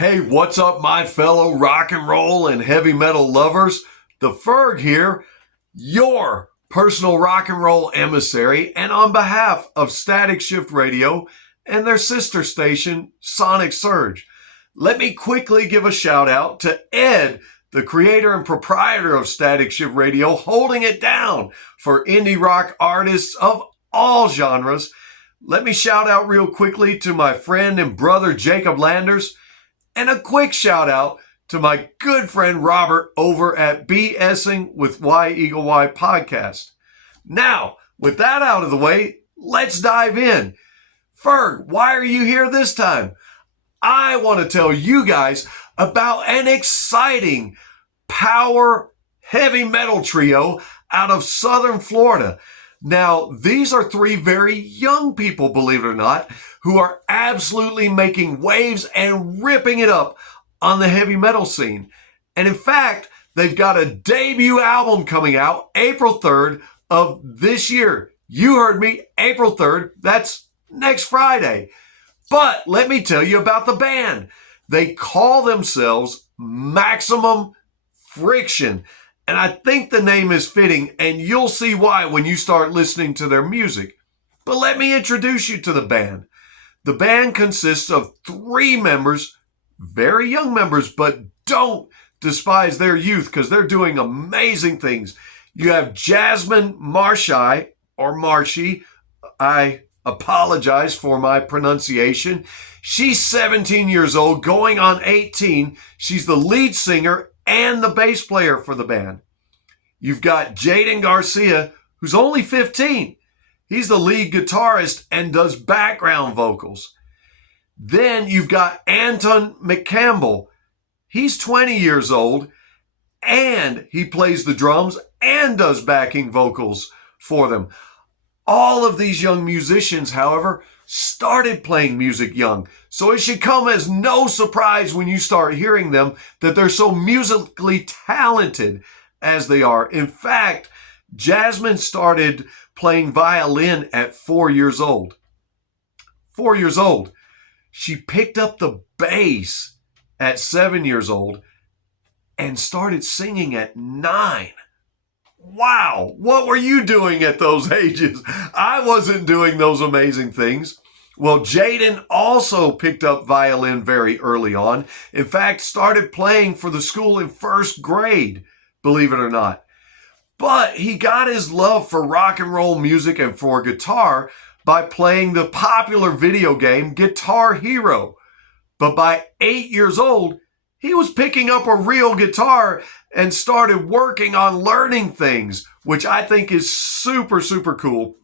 Hey, what's up, my fellow rock and roll and heavy metal lovers? The Ferg here, your personal rock and roll emissary, and on behalf of Static Shift Radio and their sister station, Sonic Surge, let me quickly give a shout out to Ed, the creator and proprietor of Static Shift Radio, holding it down for indie rock artists of all genres. Let me shout out real quickly to my friend and brother Jacob Landers, and a quick shout out to my good friend Robert over at BS-ingWithY-Eagle-Y podcast. Now, with that out of the way, let's dive in. Ferg, why are you here this time? I want to tell you guys about an exciting power heavy metal trio out of Southern Florida. Now, these are three very young people, believe it or not, who are absolutely making waves and ripping it up on the heavy metal scene. And in fact, they've got a debut album coming out April 3rd of this year. You heard me, April 3rd. That's next Friday. But let me tell you about the band. They call themselves Maximum Friction. And I think the name is fitting, and you'll see why when you start listening to their music. But let me introduce you to the band. The band consists of three members, very young members, but don't despise their youth because they're doing amazing things. You have Jasmine Marshai, or Marshy. I apologize for my pronunciation. She's 17 years old, going on 18. She's the lead singer and the bass player for the band. You've got Jaden Garcia, who's only 15. He's the lead guitarist and does background vocals. Then you've got Anton McCampbell. He's 20 years old, and he plays the drums and does backing vocals for them. All of these young musicians, however, started playing music young. So it should come as no surprise when you start hearing them that they're so musically talented as they are. In fact, Jasmine started playing violin at 4 years old. 4 years old. She picked up the bass at 7 years old and started singing at 9. Wow, what were you doing at those ages? I wasn't doing those amazing things. Well, Jaden also picked up violin very early on. In fact, started playing for the school in first grade, believe it or not. But he got his love for rock and roll music and for guitar by playing the popular video game Guitar Hero. But by 8 years old, he was picking up a real guitar and started working on learning things, which I think is super, super cool.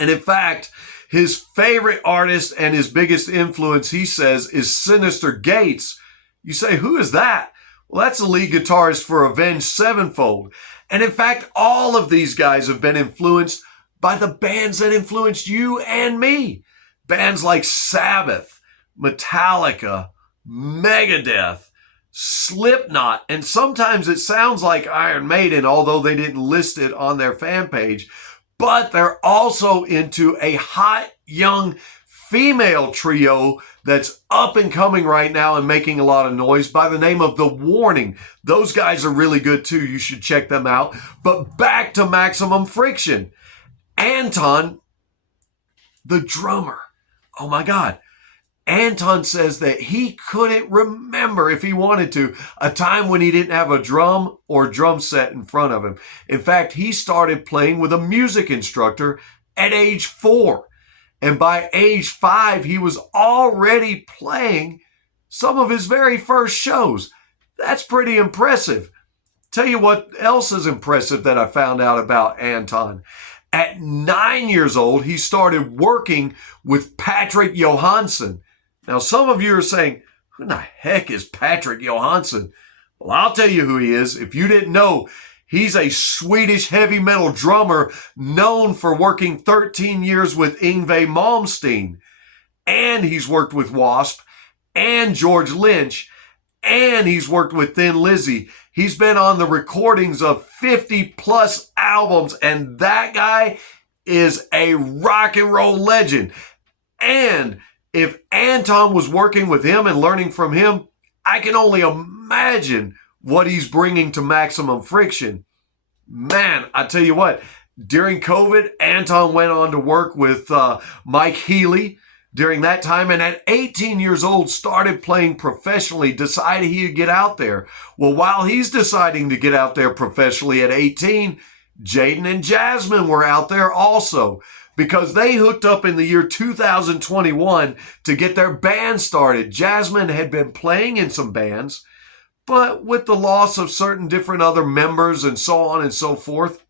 And in fact, his favorite artist and his biggest influence, he says, is Sinister Gates. You say, who is that? Well, that's the lead guitarist for Avenged Sevenfold. And in fact, all of these guys have been influenced by the bands that influenced you and me. Bands like Sabbath, Metallica, Megadeth, Slipknot, and sometimes it sounds like Iron Maiden, although they didn't list it on their fan page. But they're also into a hot young female trio that's up and coming right now and making a lot of noise by the name of The Warning. Those guys are really good too. You should check them out. But back to Maximum Friction. Anton, the drummer. Oh my God. Anton says that he couldn't remember, if he wanted to, a time when he didn't have a drum or drum set in front of him. In fact, he started playing with a music instructor at age 4. And by age 5, he was already playing some of his very first shows. That's pretty impressive. Tell you what else is impressive that I found out about Anton. At 9 years old, he started working with Patrick Johansson. Now, some of you are saying, who in the heck is Patrick Johansson? Well, I'll tell you who he is. If you didn't know, he's a Swedish heavy metal drummer known for working 13 years with Yngwie Malmsteen. And he's worked with Wasp and George Lynch. And he's worked with Thin Lizzy. He's been on the recordings of 50 plus albums. And that guy is a rock and roll legend. And if Anton was working with him and learning from him, I can only imagine what he's bringing to Maximum Friction. Man, I tell you what, during COVID, Anton went on to work with Mike Healy during that time, and at 18 years old, started playing professionally, decided he'd get out there. Well, while he's deciding to get out there professionally at 18, Jaden and Jasmine were out there also, because they hooked up in the year 2021 to get their band started. Jasmine had been playing in some bands, but with the loss of certain different other members and so on and so forth,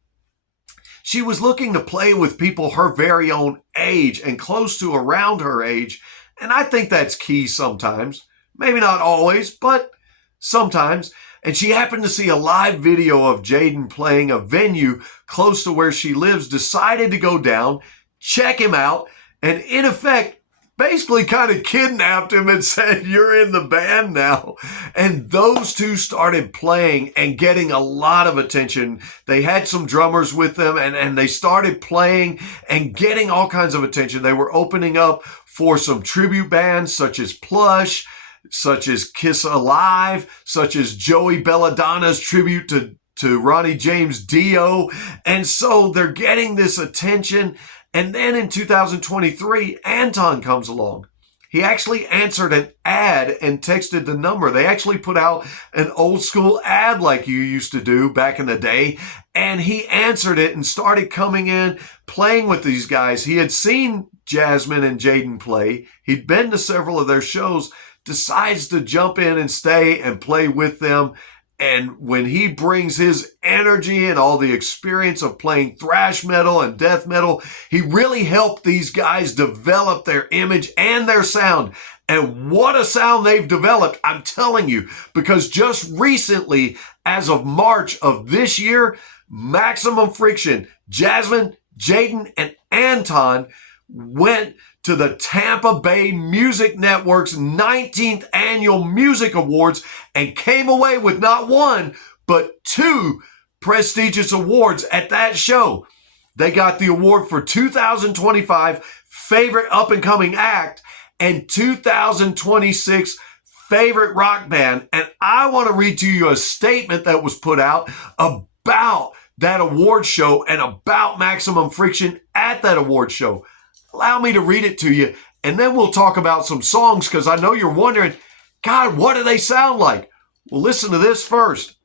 she was looking to play with people her very own age and close to around her age. And I think that's key sometimes. Maybe not always, but sometimes. And she happened to see a live video of Jaden playing a venue close to where she lives, decided to go down, check him out, and in effect, basically kind of kidnapped him and said, "You're in the band now." And those two started playing and getting a lot of attention. They had some drummers with them, and they started playing and getting all kinds of attention. They were opening up for some tribute bands such as Plush, such as Kiss Alive, such as Joey Belladonna's tribute to Ronnie James Dio. And so they're getting this attention. And then in 2023, Anton comes along. He actually answered an ad and texted the number. They actually put out an old school ad like you used to do back in the day. And he answered it and started coming in, playing with these guys. He had seen Jasmine and Jaden play. He'd been to several of their shows, decides to jump in and stay and play with them. And when he brings his energy and all the experience of playing thrash metal and death metal, he really helped these guys develop their image and their sound. And what a sound they've developed, I'm telling you, because just recently, as of March of this year, Maximum Friction, Jasmine, Jaden, and Anton went to the Tampa Bay Music Network's 19th Annual Music Awards and came away with not one, but two prestigious awards at that show. They got the award for 2025 Favorite Up-and-Coming Act and 2026 Favorite Rock Band. And I want to read to you a statement that was put out about that award show and about Maximum Friction at that award show. Allow me to read it to you, and then we'll talk about some songs, because I know you're wondering, God, what do they sound like? Well, listen to this first.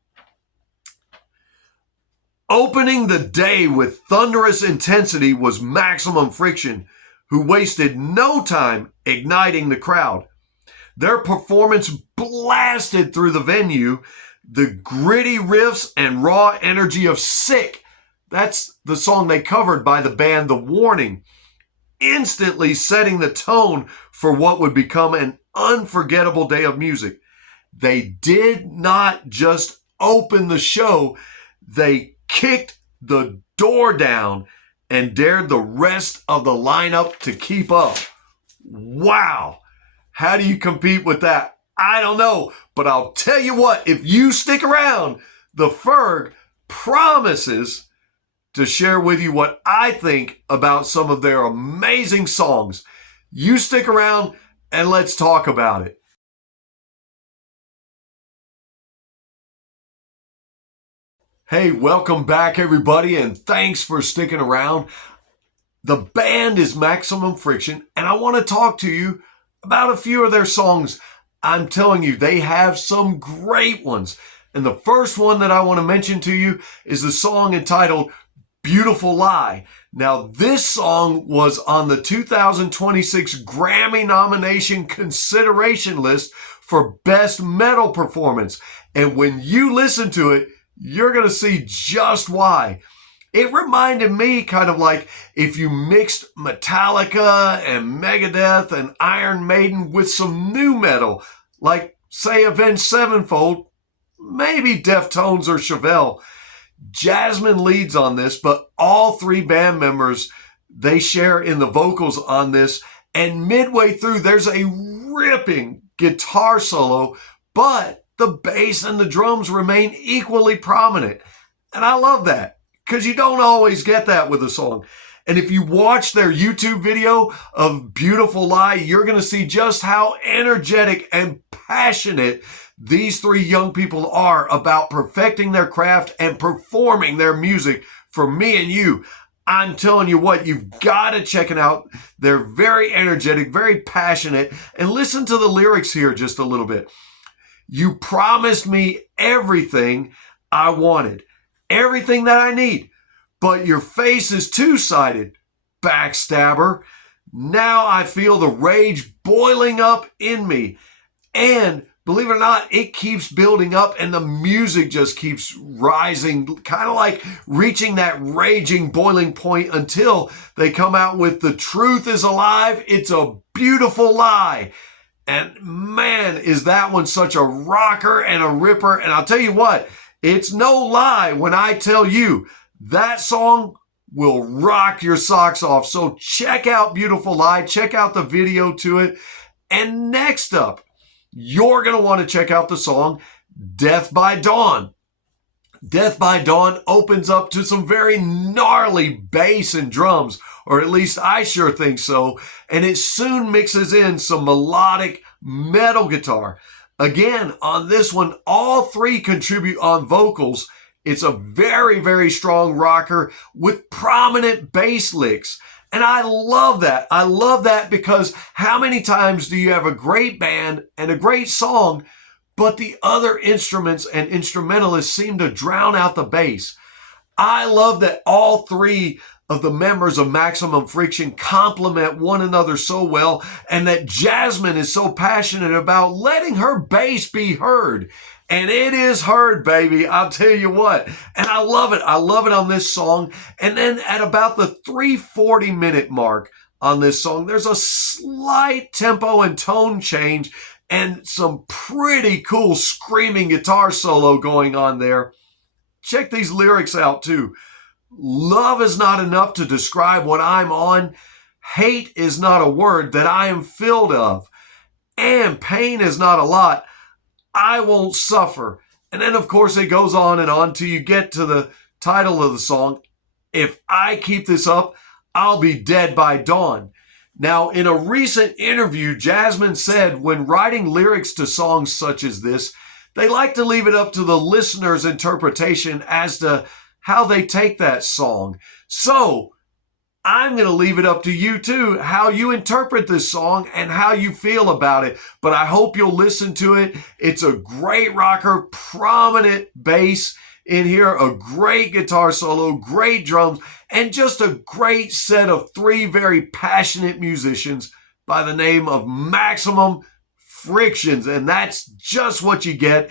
Opening the day with thunderous intensity was Maximum Friction, who wasted no time igniting the crowd. Their performance blasted through the venue, the gritty riffs and raw energy of Sick. That's the song they covered by the band The Warning, instantly setting the tone for what would become an unforgettable day of music. They did not just open the show, they kicked the door down and dared the rest of the lineup to keep up. Wow. How do you compete with that? I don't know, but I'll tell you what, if you stick around, the Ferg promises to share with you what I think about some of their amazing songs. You stick around and let's talk about it. Hey, welcome back everybody, and thanks for sticking around. The band is Maximum Friction, and I want to talk to you about a few of their songs. I'm telling you, they have some great ones. And the first one that I want to mention to you is the song entitled Beautiful Lie. Now, this song was on the 2026 Grammy nomination consideration list for Best Metal Performance. And when you listen to it, you're going to see just why. It reminded me kind of like if you mixed Metallica and Megadeth and Iron Maiden with some new metal, like, say, Avenged Sevenfold, maybe Deftones or Chevelle. Jasmine leads on this, but all three band members, they share in the vocals on this. And midway through, there's a ripping guitar solo, but the bass and the drums remain equally prominent. And I love that, because you don't always get that with a song. And if you watch their YouTube video of Beautiful Lie, you're going to see just how energetic and passionate these three young people are about perfecting their craft and performing their music for me and you. I'm telling you what, you've got to check it out. They're very energetic, very passionate. And listen to the lyrics here just a little bit. You promised me everything I wanted, everything that I need, but your face is two-sided, backstabber. Now I feel the rage boiling up in me. And believe it or not, it keeps building up and the music just keeps rising, kind of like reaching that raging boiling point until they come out with "The truth is alive, it's a beautiful lie." And man, is that one such a rocker and a ripper. And I'll tell you what, it's no lie when I tell you that song will rock your socks off. So check out Beautiful Lie, check out the video to it. And next up, you're going to want to check out the song Death by Dawn. Death by Dawn opens up to some very gnarly bass and drums, or at least I sure think so, and it soon mixes in some melodic metal guitar. Again, on this one, all three contribute on vocals. It's a very, very strong rocker with prominent bass licks. And I love that. I love that because how many times do you have a great band and a great song, but the other instruments and instrumentalists seem to drown out the bass? I love that all three of the members of Maximum Friction complement one another so well, and that Jasmine is so passionate about letting her bass be heard. And it is heard, baby. I'll tell you what. And I love it. I love it on this song. And then at about the 3:40-minute mark on this song, there's a slight tempo and tone change and some pretty cool screaming guitar solo going on there. Check these lyrics out too. Love is not enough to describe what I'm on. Hate is not a word that I am filled of. And pain is not a lot I won't suffer. And then, of course, it goes on and on till you get to the title of the song. If I keep this up, I'll be dead by dawn. Now, in a recent interview, Jasmine said when writing lyrics to songs such as this, they like to leave it up to the listener's interpretation as to how they take that song. So, I'm going to leave it up to you too, how you interpret this song and how you feel about it. But I hope you'll listen to it. It's a great rocker, prominent bass in here, a great guitar solo, great drums, and just a great set of three very passionate musicians by the name of Maximum Frictions. And that's just what you get.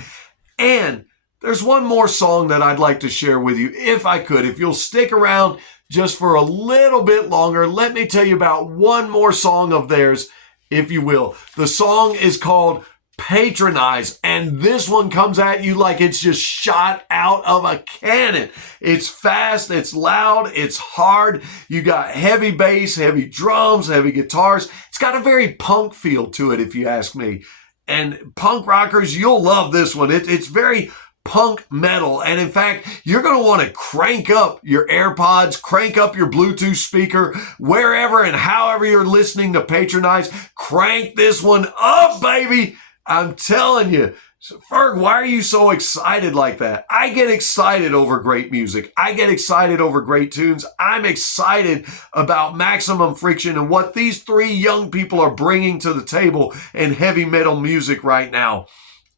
And there's one more song that I'd like to share with you, if I could. If you'll stick around just for a little bit longer, let me tell you about one more song of theirs, if you will. The song is called Patronize, and this one comes at you like it's just shot out of a cannon. It's fast, it's loud, it's hard. You got heavy bass, heavy drums, heavy guitars. It's got a very punk feel to it, if you ask me. And punk rockers, you'll love this one. It's very punk metal. And in fact, you're going to want to crank up your AirPods, crank up your Bluetooth speaker, wherever and however you're listening to Patronize. Crank this one up, baby. I'm telling you. So, Ferg, why are you so excited like that? I get excited over great music. I get excited over great tunes. I'm excited about Maximum Friction and what these three young people are bringing to the table in heavy metal music right now.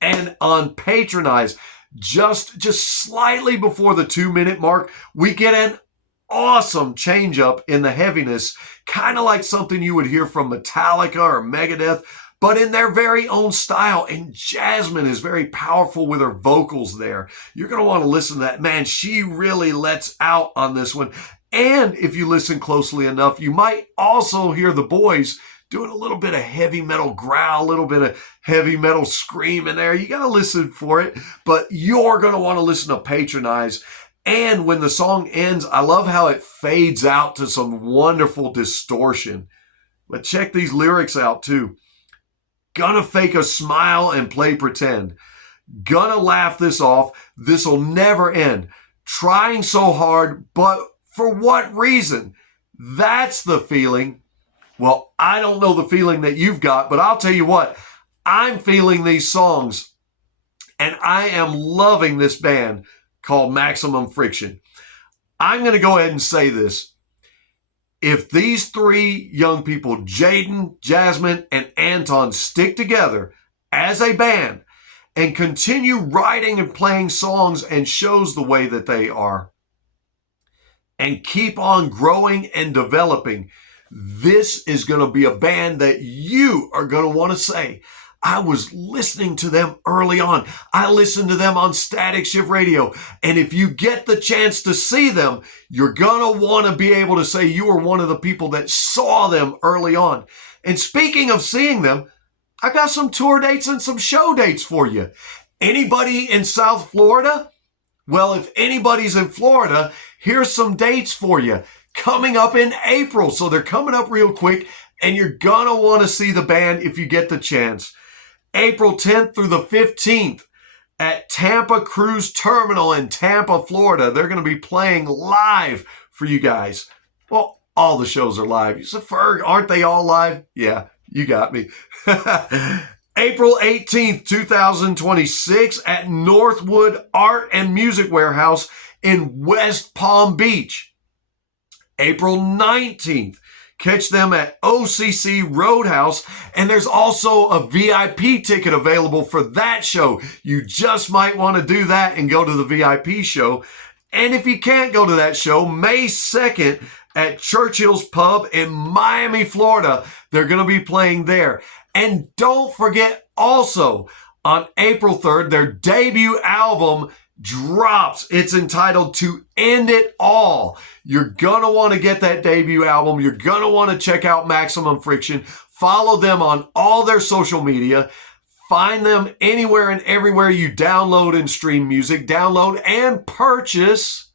And on Patronize, just slightly before the 2-minute mark, we get an awesome change up in the heaviness, kind of like something you would hear from Metallica or Megadeth, but in their very own style. And Jasmine is very powerful with her vocals there. You're going to want to listen to that. Man, she really lets out on this one. And if you listen closely enough, you might also hear the boys doing a little bit of heavy metal growl, a little bit of heavy metal scream in there. You got to listen for it, but you're going to want to listen to Patronize. And when the song ends, I love how it fades out to some wonderful distortion. But check these lyrics out too. Gonna fake a smile and play pretend. Gonna laugh this off. This'll never end. Trying so hard, but for what reason? That's the feeling. Well, I don't know the feeling that you've got, but I'll tell you what, I'm feeling these songs and I am loving this band called Maximum Friction. I'm going to go ahead and say this. If these three young people, Jaden, Jasmine, and Anton, stick together as a band and continue writing and playing songs and shows the way that they are, and keep on growing and developing, this is going to be a band that you are going to want to say, I was listening to them early on. I listened to them on Static Shift Radio. And if you get the chance to see them, you're going to want to be able to say you were one of the people that saw them early on. And speaking of seeing them, I got some tour dates and some show dates for you. Anybody in South Florida? Well, if anybody's in Florida, here's some dates for you coming up in April. So they're coming up real quick, and you're going to want to see the band if you get the chance. April 10th through the 15th at Tampa Cruise Terminal in Tampa, Florida. They're going to be playing live for you guys. Well, all the shows are live. You said, Ferg, aren't they all live? Yeah, you got me. April 18th, 2026 at Northwood Art and Music Warehouse in West Palm Beach. April 19th, catch them at OCC Roadhouse, and there's also a VIP ticket available for that show. You just might want to do that and go to the VIP show. And if you can't go to that show, May 2nd at Churchill's Pub in Miami, Florida, they're going to be playing there. And don't forget also, on April 3rd, their debut album drops. It's entitled To End It All. You're going to want to get that debut album. You're going to want to check out Maximum Friction. Follow them on all their social media. Find them anywhere and everywhere you download and stream music. Download and purchase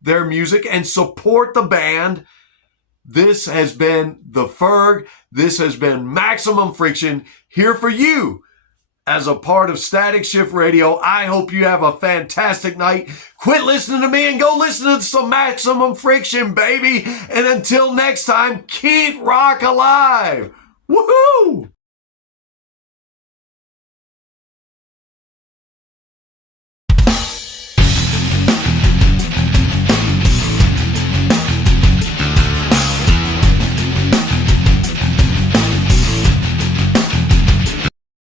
their music and support the band. This has been the Ferg. This has been Maximum Friction here for you as a part of Static Shift Radio. I hope you have a fantastic night. Quit listening to me and go listen to some Maximum Friction, baby. And until next time, keep rock alive. Woohoo!